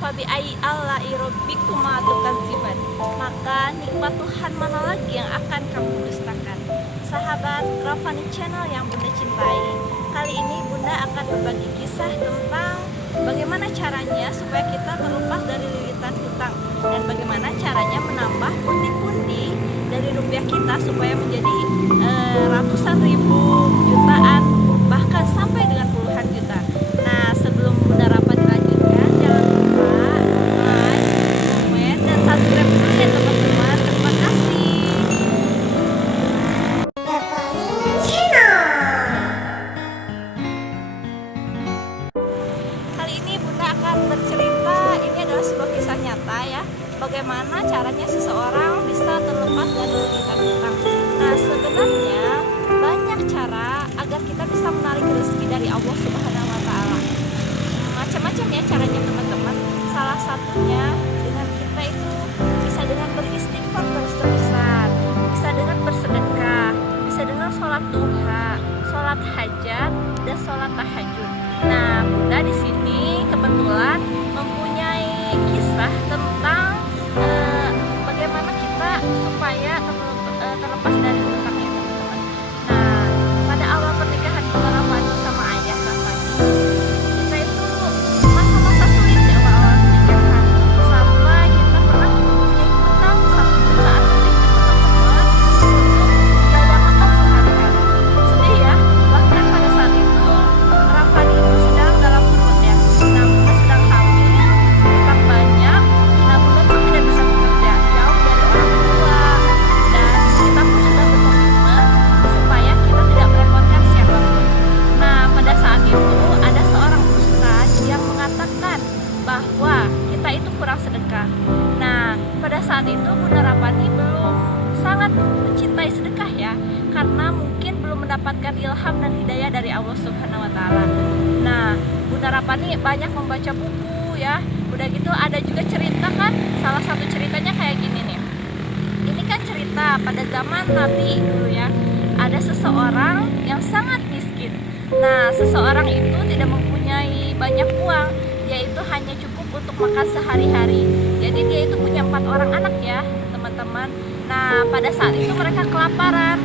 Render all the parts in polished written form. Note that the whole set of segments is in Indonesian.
Fabi'ayyi ala'i rabbikuma tukadziban. Maka nikmat Tuhan mana lagi yang akan kamu dustakan? Sahabat Rafani Channel yang Bunda cintai, kali ini Bunda akan berbagi kisah tentang bagaimana caranya supaya kita terlepas dari lilitan hutang, dan bagaimana caranya menambah pundi-pundi dari rupiah kita supaya menjadi ratusan ribu, jutaan, bahkan sampai dengan puluhan juta. Nah, sebelum Bunda rapat dilanjutkan, jangan lupa like, komen, dan subscribe dulu ya teman-teman. Terima kasih. Kali ini Bunda akan bercerita, ini adalah sebuah kisah nyata ya, bagaimana caranya seseorang bisa terlepas dari lilitan hutang. Nah, sebenarnya banyak cara agar kita bisa menarik rezeki dari Allah Subhanahu wa Ta'ala. Macam-macam ya caranya teman-teman. Salah satunya dengan kita itu bisa dengan beristighfar terus-terusan, bisa dengan bersedekah, bisa dengan sholat duha, sholat hajat, dan sholat tahajud. Nah, Bunda di sini kebetulan mempunyai kisah tentang bagaimana kita supaya terlepas dari hutangnya teman-teman. Nah, pada awal pernikahan Bunda Rafani sama ayah Rafani, kita itu masa-masa sulit ya awal pernikahan, sampai kita pernah mempunyai hutang 1 jutaan lebih teman-teman untuk biaya makan sehari-hari. Sedih ya, bahkan pada saat itu Rafani itu sedang dalam perut ya. Nah, Bunda sedang hamil, hutang banyak. Nah, Bunda pun tidak bisa bekerja, jauh dari orang tua, dan kita pun sudah berkomitmen supaya kita tidak merepotkan siapapun. Nah, pada saat itu ada seorang ustadz yang mengatakan bahwa kita itu kurang sedekah. Nah, pada saat itu Bunda Rafani belum sangat mencintai sedekah ya, karena mungkin belum mendapatkan ilham dan hidayah dari Allah Subhanahu wa Ta'ala. Nah, Bunda Rafani banyak membaca buku ya. Udah gitu ada juga cerita kan, salah satu ceritanya kayak gini nih. Ini kan cerita pada zaman Nabi dulu ya. Ada seseorang yang sangat miskin. Nah, seseorang itu tidak mempunyai banyak uang, dia itu hanya cukup untuk makan sehari-hari. Jadi dia itu punya 4 orang anak ya teman-teman. Nah, pada saat itu mereka kelaparan.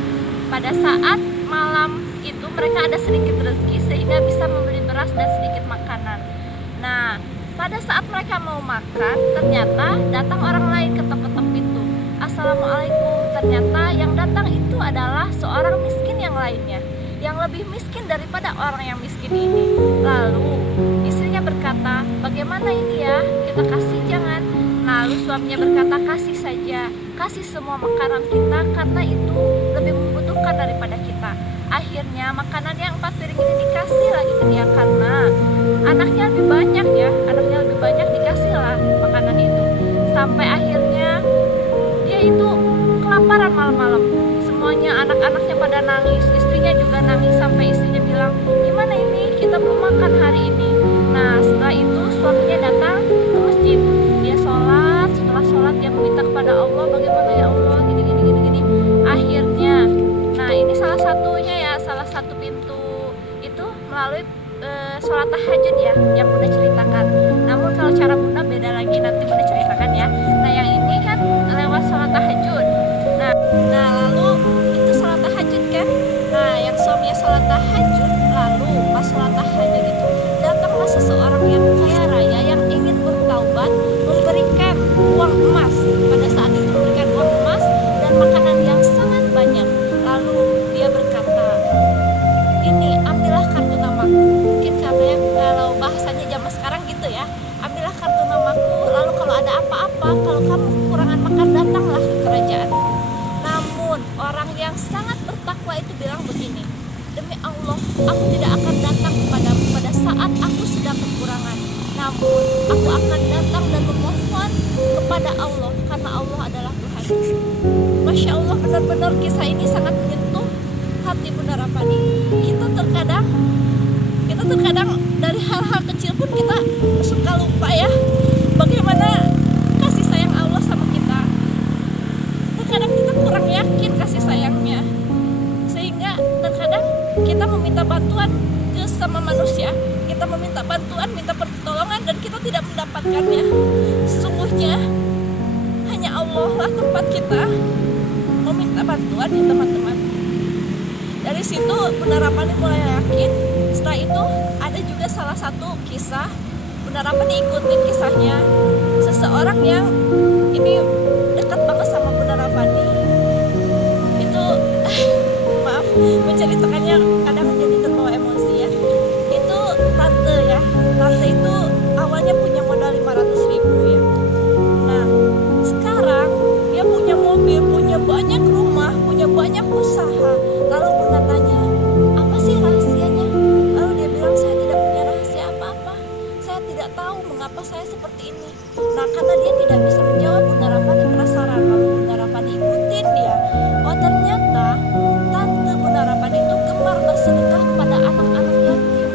Pada saat malam itu mereka ada sedikit rezeki sehingga bisa membeli beras dan sedikit makanan. Nah, pada saat mereka mau makan, ternyata datang orang lain ketok-ketok pintu. Assalamualaikum. Ternyata yang datang itu adalah seorang miskin yang lainnya, yang lebih miskin daripada orang yang miskin ini. Lalu istrinya berkata, bagaimana ini ya, kita kasih jangan. Lalu suaminya berkata, kasih saja, kasih semua makanan kita, karena itu lebih membutuhkan daripada kita. Akhirnya makanan yang 4 piring ini dikasih lagi ke dia, karena anaknya lebih banyak ya, anaknya lebih banyak, dikasih lah makanan itu. Sampai akhirnya dia itu kelaparan malam-malam. Semuanya anak-anaknya pada nangis, istrinya juga nangis, sampai istrinya bilang, gimana ini, kita belum makan hari ini. Nah, setelah itu suaminya datang ke masjid. Dia sholat, setelah sholat dia meminta kepada Allah, bagaimana ya Allah, gini. Akhirnya, nah ini salah satunya ya, salah satu pintu itu melalui sholat tahajud ya, yang Bunda ceritakan. Namun kalau cara Bunda beda lagi, nanti Bunda ceritakan ya. Nah, yang ini kan lewat sholat tahajud. Nah lalu itu sholat tahajud kan. Nah, yang suaminya sholat tahajud, lalu pas sholat tahajud itu datanglah seseorang yang kaya raya yang ingin bertaubat, memberikan uang emas. Pada saat itu memberikan uang emas dan makanan yang sangat banyak. Lalu dia berkata, ini ambillah kartu namaku. Mungkin katanya kalau bahasanya zaman sekarang gitu ya, ambillah kartu namaku, lalu kalau ada apa-apa, kalau kamu kekurangan makan, datanglah ke kerajaan. Namun orang yang sangat bertakwa itu bilang begini, demi Allah, aku tidak akan datang kepadamu pada saat aku sedang kekurangan. Namun aku akan datang dan memohon kepada Allah, karena Allah adalah Tuhan. Masya Allah, benar-benar kisah ini sangat menyentuh hati Bunda Rafani. Kita terkadang dari hal-hal kecil pun kita suka lupa ya, bagaimana kasih sayang Allah sama kita. Terkadang kita kurang yakin kasih sayangnya, sehingga terkadang kita meminta bantuan ke sama manusia, kita meminta bantuan, minta pertolongan, dan kita tidak mendapatkan menyampaikannya. Sesungguhnya hanya Allah lah tempat kita meminta bantuan ya teman-teman. Dari situ Bunda Rapani mulai yakin. Setelah itu ada juga salah satu kisah, Bunda Rapani ikutin kisahnya seseorang yang ini dekat banget sama Bunda Rapani. Itu maaf menceritakannya kadang menjadi terbawa emosi ya. Itu tante ya, tante itu awalnya punya modal 500.000 ya. Nah sekarang dia punya mobil, punya banyak rumah, punya banyak usaha. Lalu Bunda tanya, apa sih rahasianya? Lalu dia bilang, saya tidak punya rahasia apa-apa. Saya tidak tahu mengapa saya seperti ini. Nah karena dia tidak bisa menjawab, Bunda Rapani penasaran. Lalu Bunda Rapani ikutin dia. Oh ternyata tante Bunda Rapani itu gemar bersedekah kepada anak-anak yatim,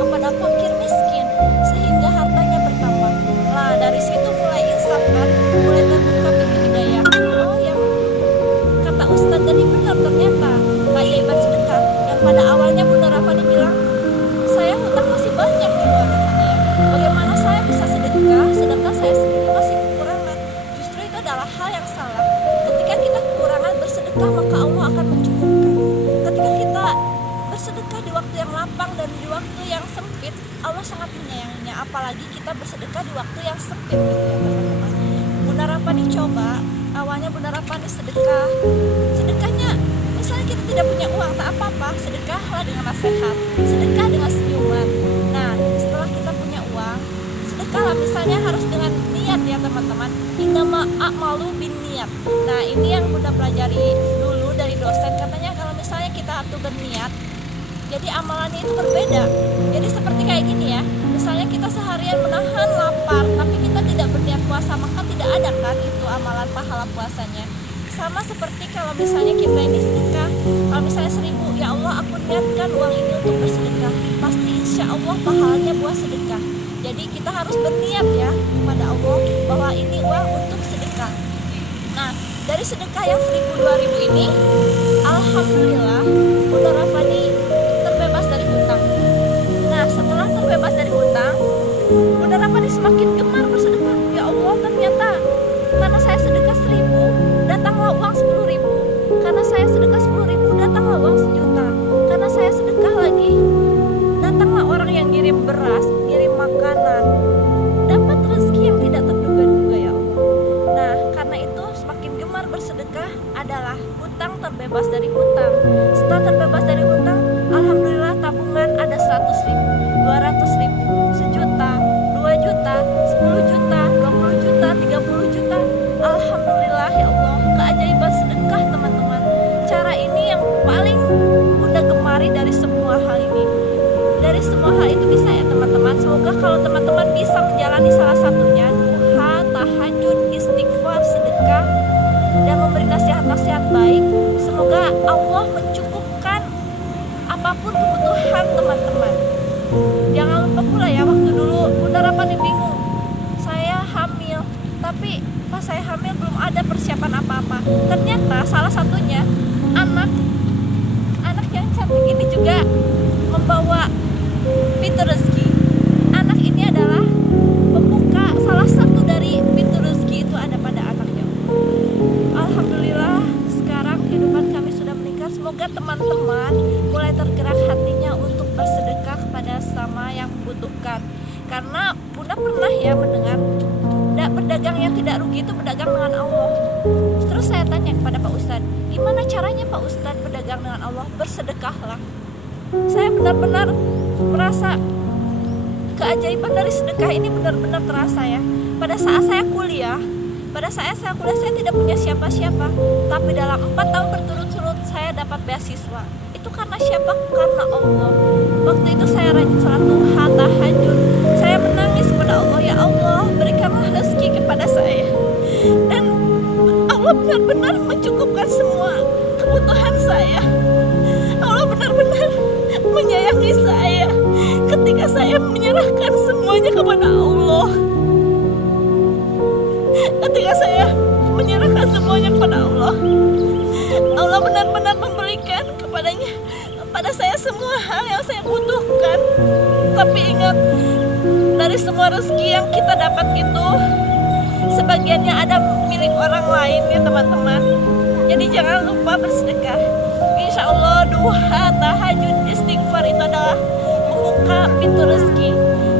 kepada fakir miskin, sehingga hartanya bertambah. Nah dari situ mulai insaf kan, mulai terbuka pintu hidayah. Oh yang kata Ustadz tadi benar, ternyata keajaiban sedekah yang pada awalnya Bunda Rapani bilang, saya hutang masih banyak di luar katanya. Bagaimana saya bisa sedekah sedangkan saya sendiri masih kekurangan? Justru itu adalah hal yang salah. Ketika kita kekurangan bersedekah, maka Allah akan mencukupkan. Ketika kita bersedekah di waktu yang lapang dan di waktu yang sempit, Allah sangat menyayanginya. Apalagi kita bersedekah di waktu yang sempit gitu ya teman-teman. Bunda Rapani coba, awalnya Bunda Rapani sedekah. Sedekahnya misalnya kita tidak punya uang, tak apa-apa, sedekahlah dengan nasihat, sedekah dengan senyuman. Nah setelah kita punya uang, sedekahlah misalnya harus dengan niat ya teman-teman. Innama a'malu binniyat. Nah ini yang Bunda pelajari dulu dari dosen, katanya kalau misalnya kita atur berniat, jadi amalannya itu berbeda. Jadi seperti kayak gini ya, misalnya kita seharian menahan lapar tapi kita tidak berniat puasa, maka tidak ada kan itu amalan pahala puasanya. Sama seperti kalau misalnya kita ini sedekah, kalau misalnya 1.000, ya Allah aku niatkan uang ini untuk bersedekah, pasti insya Allah pahalanya buat sedekah. Jadi kita harus berniat ya kepada Allah bahwa ini uang untuk sedekah. Nah dari sedekah yang 1.000-2.000 ini, alhamdulillah Bunda Rapani terbebas dari hutang. Nah setelah terbebas dari hutang, Bunda Rapani semakin gemar bersedekah. Ya Allah ternyata karena saya sedekah 1.000, datanglah uang 10.000. Karena saya sedekah 10.000, datanglah uang 1.000.000. Karena saya sedekah lagi, datanglah orang yang ngirim beras, ngirim makanan, dapat rezeki yang tidak terduga-duga ya Allah. Nah karena itu semakin gemar bersedekah adalah hutang, terbebas dari hutang. Setelah terbebas dari hutang, alhamdulillah tabungan ada 100.000, 200.000, 1.000.000, 2 juta, 10 juta, 20 juta, 30 juta. Alhamdulillah ya Allah, keajaiban sedekah teman-teman. Cara ini yang paling Bunda gemari dari semua hal ini. Dari semua hal itu bisa ya teman-teman. Semoga kalau teman-teman bisa menjalani salah satunya, duha, tahajud, istighfar, sedekah, dan memberi nasihat-nasihat baik, semoga Allah mencukupkan apapun kebutuhan teman-teman. Jangan lupa pula ya, waktu dulu Bunda Rapani bingung, saya hamil, tapi pas saya hamil belum ada persiapan apa-apa. Ternyata salah satunya anak yang cantik ini juga membawa pintu rezeki. Anak ini adalah pembuka, salah satu dari pintu rezeki itu ada pada anaknya. Alhamdulillah sekarang kehidupan kami sudah meningkat. Semoga teman-teman mulai tergerak hatinya untuk bersedekah kepada sama yang membutuhkan. Karena Bunda pernah ya mendengar, berdagang yang tidak rugi itu berdagang dengan Allah. Terus saya tanya kepada Pak Ustadz, gimana caranya Pak Ustadz berdagang dengan Allah? Bersedekahlah. Saya benar-benar merasa keajaiban dari sedekah ini benar-benar terasa ya. Pada saat saya kuliah, saya tidak punya siapa-siapa, tapi dalam 4 tahun berturut-turut saya dapat beasiswa. Itu karena siapa? Karena Allah. Waktu itu saya rajin sholat duha, tahajud. Saya menangis kepada Allah, ya Allah berikanlah rezeki kepada saya. Dan Allah benar-benar mencukupkan semua kebutuhan saya. Allah benar-benar menyayangi saya ketika saya menyerahkan semuanya kepada Allah. Ketika saya menyerahkan semuanya kepada Allah, Allah benar-benar memberikan kepada saya semua hal yang saya butuhkan. Tapi ingat, dari semua rezeki yang kita dapat itu sebagiannya ada milik orang lain ya teman-teman. Jadi jangan lupa bersedekah. Insya Allah duha, tahajud, istighfar itu adalah membuka pintu rezeki.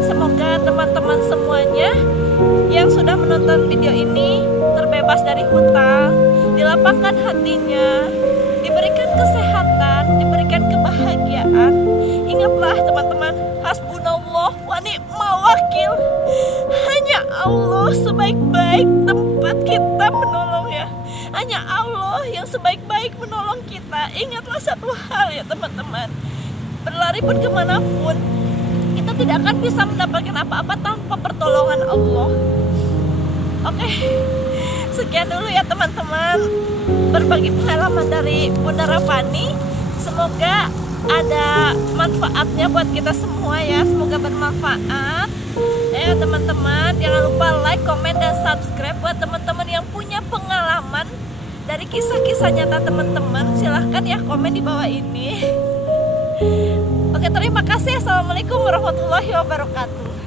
Semoga teman-teman semuanya yang sudah menonton video ini terbebas dari hutang, dilapangkan hatinya, diberikan kesehatan, diberikan kebahagiaan. Ingatlah teman-teman, hasbunallah wa ni'mal wakil. Hanya Allah sebaik-baik tempat kita menolong ya. Hanya Allah yang sebaik-baik menolong kita. Ingatlah satu hal ya teman-teman, berlari pun kemanapun, kita tidak akan bisa mendapatkan apa-apa tanpa pertolongan Allah. Oke, sekian dulu ya teman-teman, berbagi pengalaman dari Bunda Rafani. Semoga ada manfaatnya buat kita semua ya. Semoga bermanfaat ya teman-teman. Jangan lupa like, komen, dan subscribe. Buat teman-teman yang punya pengalaman dari kisah-kisah nyata teman-teman, silahkan ya komen di bawah ini. Oke, terima kasih. Assalamualaikum warahmatullahi wabarakatuh.